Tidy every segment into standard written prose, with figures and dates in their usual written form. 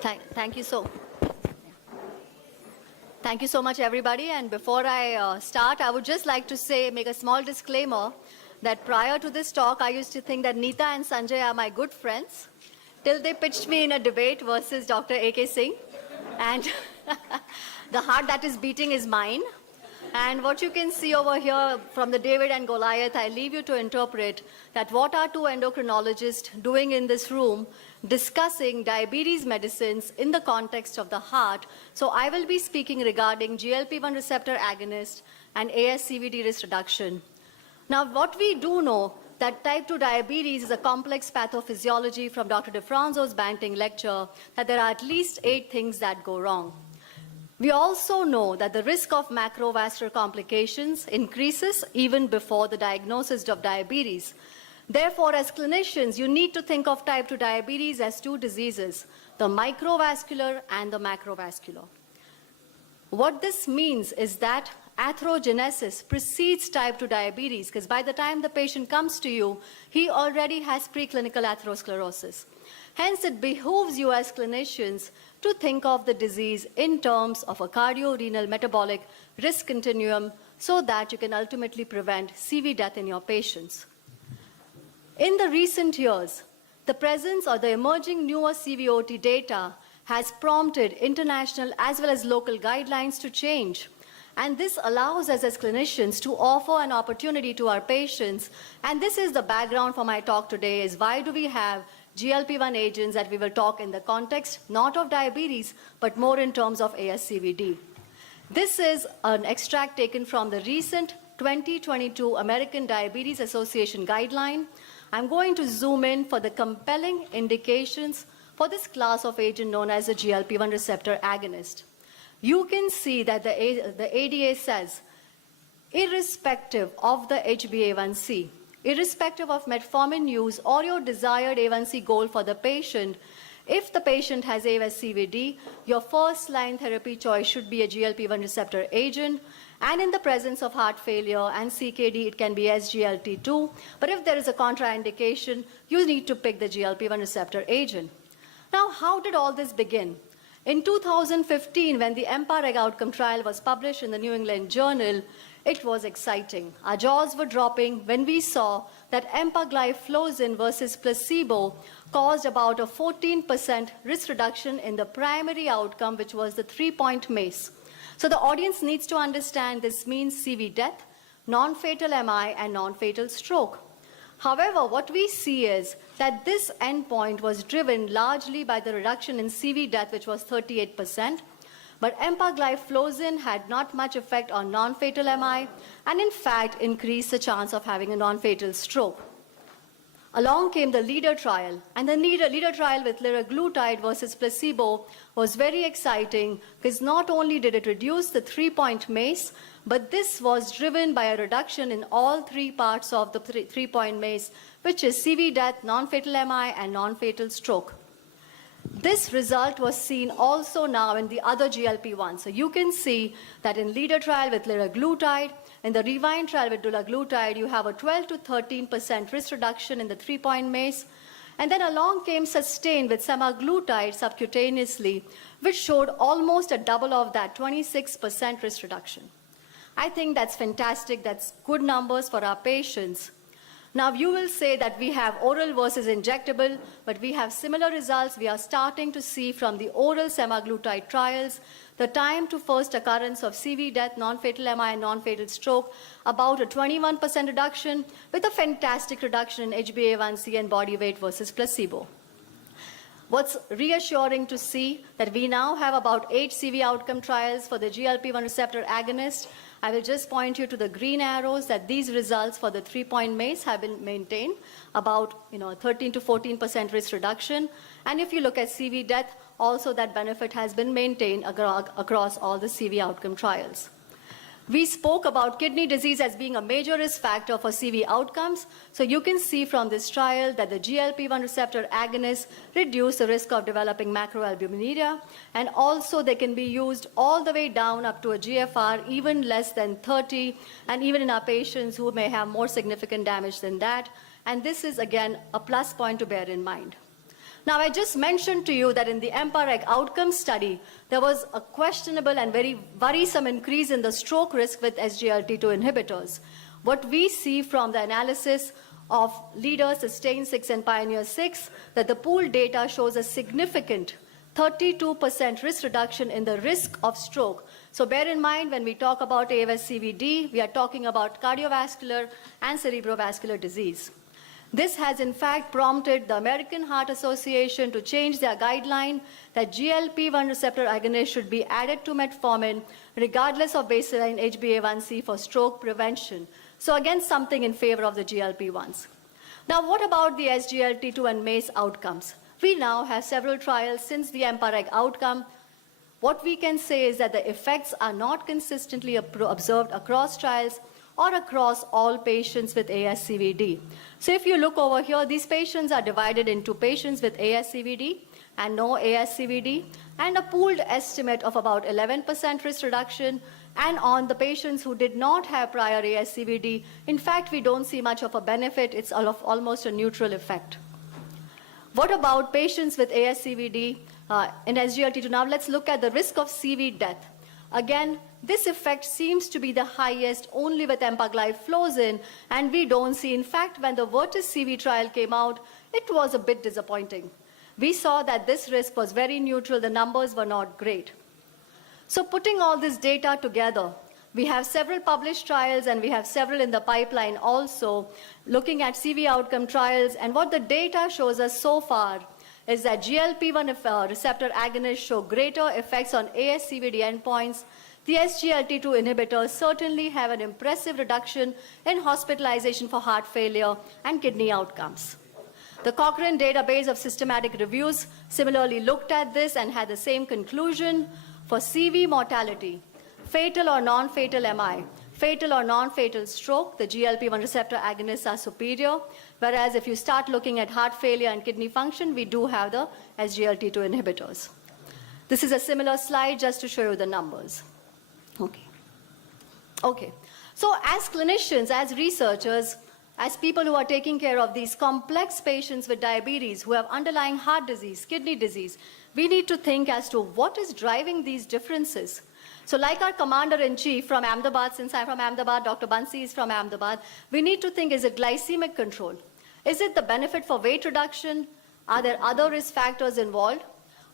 Thank you so. Thank you so much, everybody. And before I start, I would just like to make a small disclaimer that prior to this talk, I used to think that Neeta and Sanjay are my good friends, till they pitched me in a debate versus Dr. A.K. Singh. And the heart that is beating is mine. And what you can see over here from the David and Goliath, I leave you to interpret that what are two endocrinologists doing in this room discussing diabetes medicines in the context of the heart. So I will be speaking regarding GLP-1 receptor agonist and ASCVD risk reduction. Now, what we do know that type 2 diabetes is a complex pathophysiology from Dr. DeFranzo's Banting lecture, that there are at least 8 things that go wrong. We also know that the risk of macrovascular complications increases even before the diagnosis of diabetes. Therefore, as clinicians, you need to think of type 2 diabetes as 2 diseases, the microvascular and the macrovascular. What this means is that atherogenesis precedes type 2 diabetes, because by the time the patient comes to you, he already has preclinical atherosclerosis. Hence, it behooves you as clinicians to think of the disease in terms of a cardio-renal metabolic risk continuum so that you can ultimately prevent CV death in your patients. In the recent years, the presence or the emerging newer CVOT data has prompted international as well as local guidelines to change. And this allows us as clinicians to offer an opportunity to our patients. And this is the background for my talk today, is why do we have GLP-1 agents that we will talk in the context not of diabetes, but more in terms of ASCVD. This is an extract taken from the recent 2022 American Diabetes Association guideline. I'm going to zoom in for the compelling indications for this class of agent known as the GLP-1 receptor agonist. You can see that the ADA says, irrespective of the HbA1c, irrespective of metformin use or your desired A1C goal for the patient, if the patient has ASCVD, your first-line therapy choice should be a GLP-1 receptor agent. And in the presence of heart failure and CKD, it can be SGLT2. But if there is a contraindication, you need to pick the GLP-1 receptor agent. Now, how did all this begin? In 2015, when the EMPA-REG outcome trial was published in the New England Journal, it was exciting. Our jaws were dropping when we saw that empagliflozin versus placebo caused about a 14% risk reduction in the primary outcome, which was the 3-point MACE. So the audience needs to understand this means CV death, non-fatal MI, and non-fatal stroke. However, what we see is that this endpoint was driven largely by the reduction in CV death, which was 38%. But empagliflozin had not much effect on non-fatal MI and in fact increased the chance of having a non-fatal stroke. Along came the LEADER trial, and the LEADER trial with liraglutide versus placebo was very exciting because not only did it reduce the 3-point MACE, but this was driven by a reduction in all 3 parts of the 3-point MACE, which is CV death, non-fatal MI, and non-fatal stroke. This result was seen also now in the other GLP-1. So you can see that in LEADER trial with liraglutide, in the REWIND trial with dulaglutide, you have a 12 to 13% risk reduction in the 3-point MACE. And then along came SUSTAIN with semaglutide subcutaneously, which showed almost a double of that, 26% risk reduction. I think that's fantastic. That's good numbers for our patients. Now, you will say that we have oral versus injectable, but we have similar results. We are starting to see from the oral semaglutide trials, the time to first occurrence of CV death, non-fatal MI, and non-fatal stroke, about a 21% reduction with a fantastic reduction in HbA1c and body weight versus placebo. What's reassuring to see that we now have about 8 CV outcome trials for the GLP-1 receptor agonist. I will just point you to the green arrows that these results for the 3-point MACE have been maintained, about 13 to 14% risk reduction. And if you look at CV death, also that benefit has been maintained across all the CV outcome trials. We spoke about kidney disease as being a major risk factor for CV outcomes. So you can see from this trial that the GLP-1 receptor agonists reduce the risk of developing macroalbuminuria. And also they can be used all the way down up to a GFR even less than 30, and even in our patients who may have more significant damage than that. And this is, again, a plus point to bear in mind. Now, I just mentioned to you that in the EMPA-REG outcome study, there was a questionable and very worrisome increase in the stroke risk with SGLT2 inhibitors. What we see from the analysis of LEADER, SUSTAIN-6 and PIONEER-6, that the pooled data shows a significant 32% risk reduction in the risk of stroke. So bear in mind, when we talk about AFS-CVD, we are talking about cardiovascular and cerebrovascular disease. This has in fact prompted the American Heart Association to change their guideline that GLP-1 receptor agonists should be added to metformin regardless of baseline HbA1c for stroke prevention. So again, something in favor of the GLP-1s. Now, what about the SGLT2 and MACE outcomes? We now have several trials since the EMPA-REG outcome. What we can say is that the effects are not consistently observed across trials or across all patients with ASCVD. So if you look over here, these patients are divided into patients with ASCVD and no ASCVD, and a pooled estimate of about 11% risk reduction. And on the patients who did not have prior ASCVD, in fact, we don't see much of a benefit. It's almost a neutral effect. What about patients with ASCVD in SGLT2? Now let's look at the risk of CV death. Again, this effect seems to be the highest only with empagliflozin, and we don't see. In fact, when the Virtus CV trial came out, it was a bit disappointing. We saw that this risk was very neutral. The numbers were not great. So putting all this data together, we have several published trials and we have several in the pipeline also looking at CV outcome trials. And what the data shows us so far is that GLP-1 receptor agonists show greater effects on ASCVD endpoints. The SGLT2 inhibitors certainly have an impressive reduction in hospitalization for heart failure and kidney outcomes. The Cochrane database of systematic reviews similarly looked at this and had the same conclusion. For CV mortality, fatal or non-fatal MI, fatal or non-fatal stroke, the GLP-1 receptor agonists are superior, whereas if you start looking at heart failure and kidney function, we do have the SGLT2 inhibitors. This is a similar slide just to show you the numbers. Okay. So as clinicians, as researchers, as people who are taking care of these complex patients with diabetes who have underlying heart disease, kidney disease, we need to think as to what is driving these differences. So like our commander-in-chief from Ahmedabad, since I'm from Ahmedabad, Dr. Bansi is from Ahmedabad, we need to think, is it glycemic control? Is it the benefit for weight reduction? Are there other risk factors involved?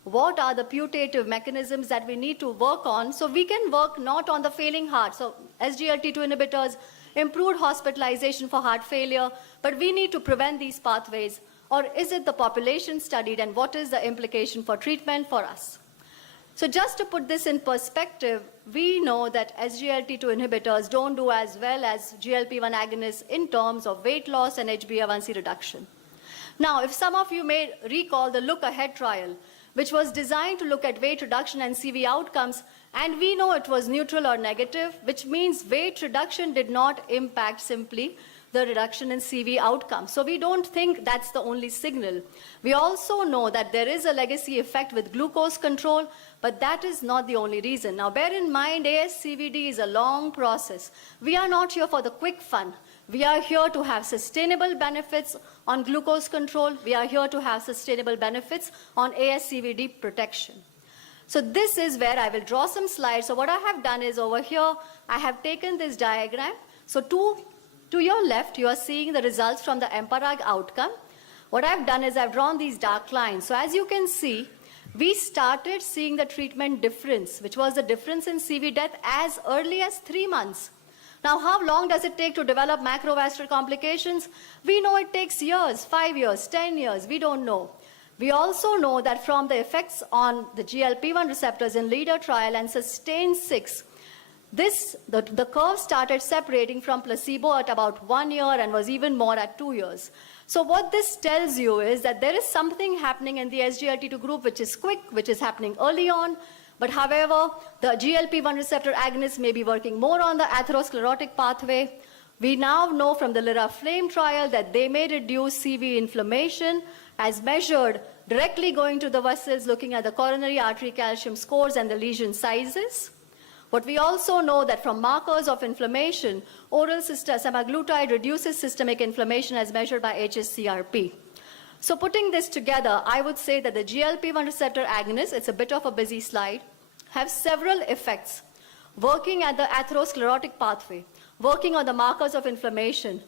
What are the putative mechanisms that we need to work on so we can work not on the failing heart? So SGLT2 inhibitors, improved hospitalization for heart failure, but we need to prevent these pathways. Or is it the population studied, and what is the implication for treatment for us? So just to put this in perspective, we know that SGLT2 inhibitors don't do as well as GLP-1 agonists in terms of weight loss and HbA1c reduction. Now, if some of you may recall the Look Ahead trial, which was designed to look at weight reduction and CV outcomes, and we know it was neutral or negative, which means weight reduction did not impact simply the reduction in CV outcomes. So we don't think that's the only signal. We also know that there is a legacy effect with glucose control, but that is not the only reason. Now bear in mind, ASCVD is a long process. We are not here for the quick fun. We are here to have sustainable benefits on glucose control. We are here to have sustainable benefits on ASCVD protection. So this is where I will draw some slides. So what I have done is over here, I have taken this diagram. So to your left, you are seeing the results from the EMPA-REG outcome. What I've done is I've drawn these dark lines. So as you can see, we started seeing the treatment difference, which was the difference in CV death as early as 3 months. Now, how long does it take to develop macrovascular complications? We know it takes years, 5 years, 10 years, we don't know. We also know that from the effects on the GLP-1 receptors in LEADER trial and SUSTAIN-6, the curve started separating from placebo at about 1 year and was even more at 2 years. So what this tells you is that there is something happening in the SGLT2 group which is quick, which is happening early on. But however, the GLP-1 receptor agonists may be working more on the atherosclerotic pathway. We now know from the LIRA-FLAME trial that they may reduce CV inflammation as measured directly going to the vessels, looking at the coronary artery calcium scores and the lesion sizes. But we also know that from markers of inflammation, oral semaglutide reduces systemic inflammation as measured by HSCRP. So putting this together, I would say that the GLP-1 receptor agonists, it's a bit of a busy slide, have several effects, working at the atherosclerotic pathway, working on the markers of inflammation,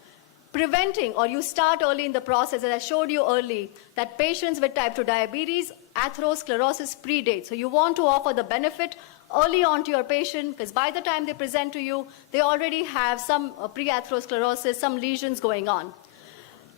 preventing, or you start early in the process, as I showed you early, that patients with type 2 diabetes, atherosclerosis predates. So you want to offer the benefit early on to your patient, because by the time they present to you, they already have some pre-atherosclerosis, some lesions going on.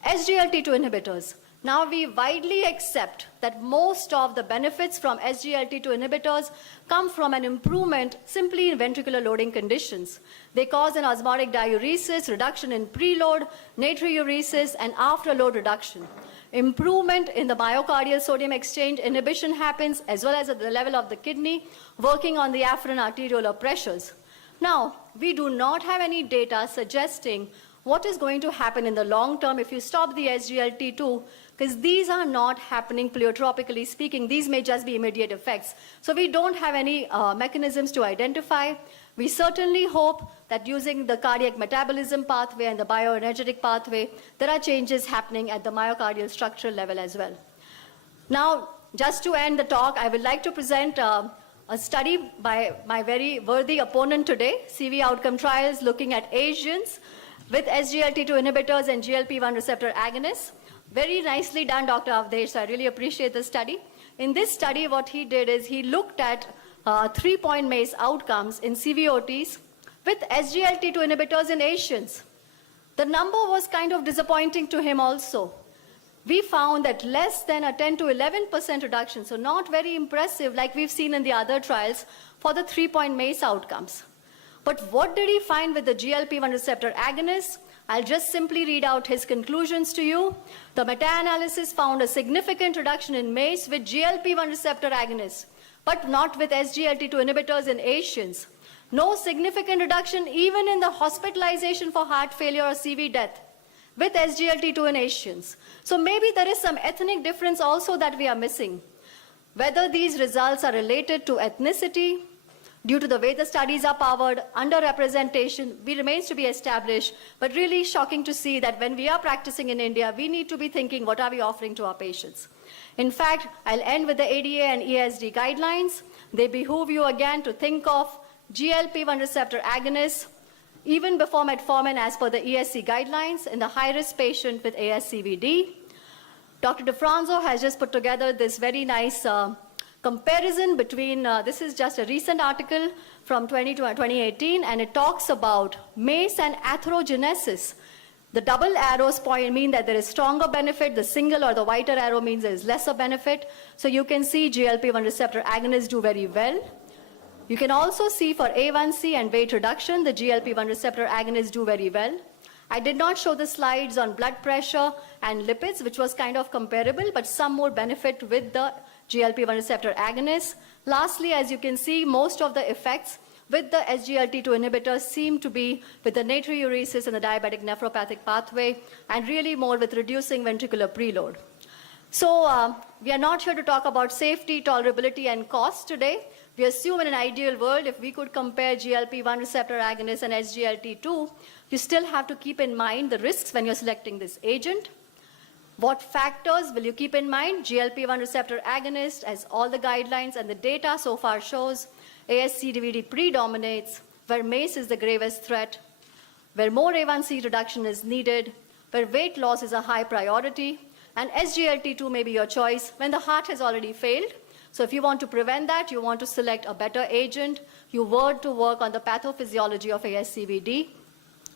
SGLT2 inhibitors. Now we widely accept that most of the benefits from SGLT2 inhibitors come from an improvement simply in ventricular loading conditions. They cause an osmotic diuresis, reduction in preload, natriuresis, and afterload reduction. Improvement in the myocardial sodium exchange inhibition happens, as well as at the level of the kidney, working on the afferent arteriolar pressures. Now, we do not have any data suggesting what is going to happen in the long term if you stop the SGLT2, because these are not happening pleiotropically speaking. These may just be immediate effects. So we don't have any mechanisms to identify. We certainly hope that using the cardiac metabolism pathway and the bioenergetic pathway, there are changes happening at the myocardial structural level as well. Now, just to end the talk, I would like to present a study by my very worthy opponent today, CV outcome trials looking at Asians with SGLT2 inhibitors and GLP-1 receptor agonists. Very nicely done, Dr. Avdesh, so I really appreciate the study. In this study, what he did is he looked at 3-point MACE outcomes in CVOTs with SGLT2 inhibitors in Asians. The number was kind of disappointing to him also. We found that less than a 10 to 11% reduction, so not very impressive like we've seen in the other trials for the 3-point MACE outcomes. But what did he find with the GLP-1 receptor agonists? I'll just simply read out his conclusions to you. The meta-analysis found a significant reduction in MACE with GLP-1 receptor agonists, but not with SGLT2 inhibitors in Asians. No significant reduction even in the hospitalization for heart failure or CV death with SGLT2 in Asians. So maybe there is some ethnic difference also that we are missing. Whether these results are related to ethnicity, due to the way the studies are powered, underrepresentation, remains to be established, but really shocking to see that when we are practicing in India, we need to be thinking, what are we offering to our patients? In fact, I'll end with the ADA and ESD guidelines. They behoove you again to think of GLP-1 receptor agonists, even before metformin as per the ESC guidelines in the high-risk patient with ASCVD. Dr. DeFranzo has just put together this very nice comparison between, this is just a recent article from 2018, and it talks about MACE and atherogenesis. The double arrows mean that there is stronger benefit. The single or the whiter arrow means there is lesser benefit. So you can see GLP-1 receptor agonists do very well. You can also see for A1C and weight reduction, the GLP-1 receptor agonists do very well. I did not show the slides on blood pressure and lipids, which was kind of comparable, but some more benefit with the GLP-1 receptor agonists. Lastly, as you can see, most of the effects with the SGLT2 inhibitors seem to be with the natriuresis and the diabetic nephropathic pathway, and really more with reducing ventricular preload. So we are not here to talk about safety, tolerability, and cost today. We assume in an ideal world, if we could compare GLP-1 receptor agonists and SGLT2, you still have to keep in mind the risks when you're selecting this agent. What factors will you keep in mind? GLP-1 receptor agonist, as all the guidelines and the data so far shows, ASCVD predominates, where MACE is the gravest threat, where more A1C reduction is needed, where weight loss is a high priority, and SGLT2 may be your choice when the heart has already failed. So if you want to prevent that, you want to select a better agent, you want to work on the pathophysiology of ASCVD.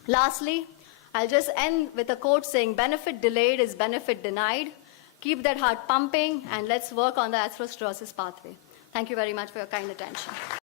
Lastly, I'll just end with a quote saying, benefit delayed is benefit denied. Keep that heart pumping, and let's work on the atherosclerosis pathway. Thank you very much for your kind attention.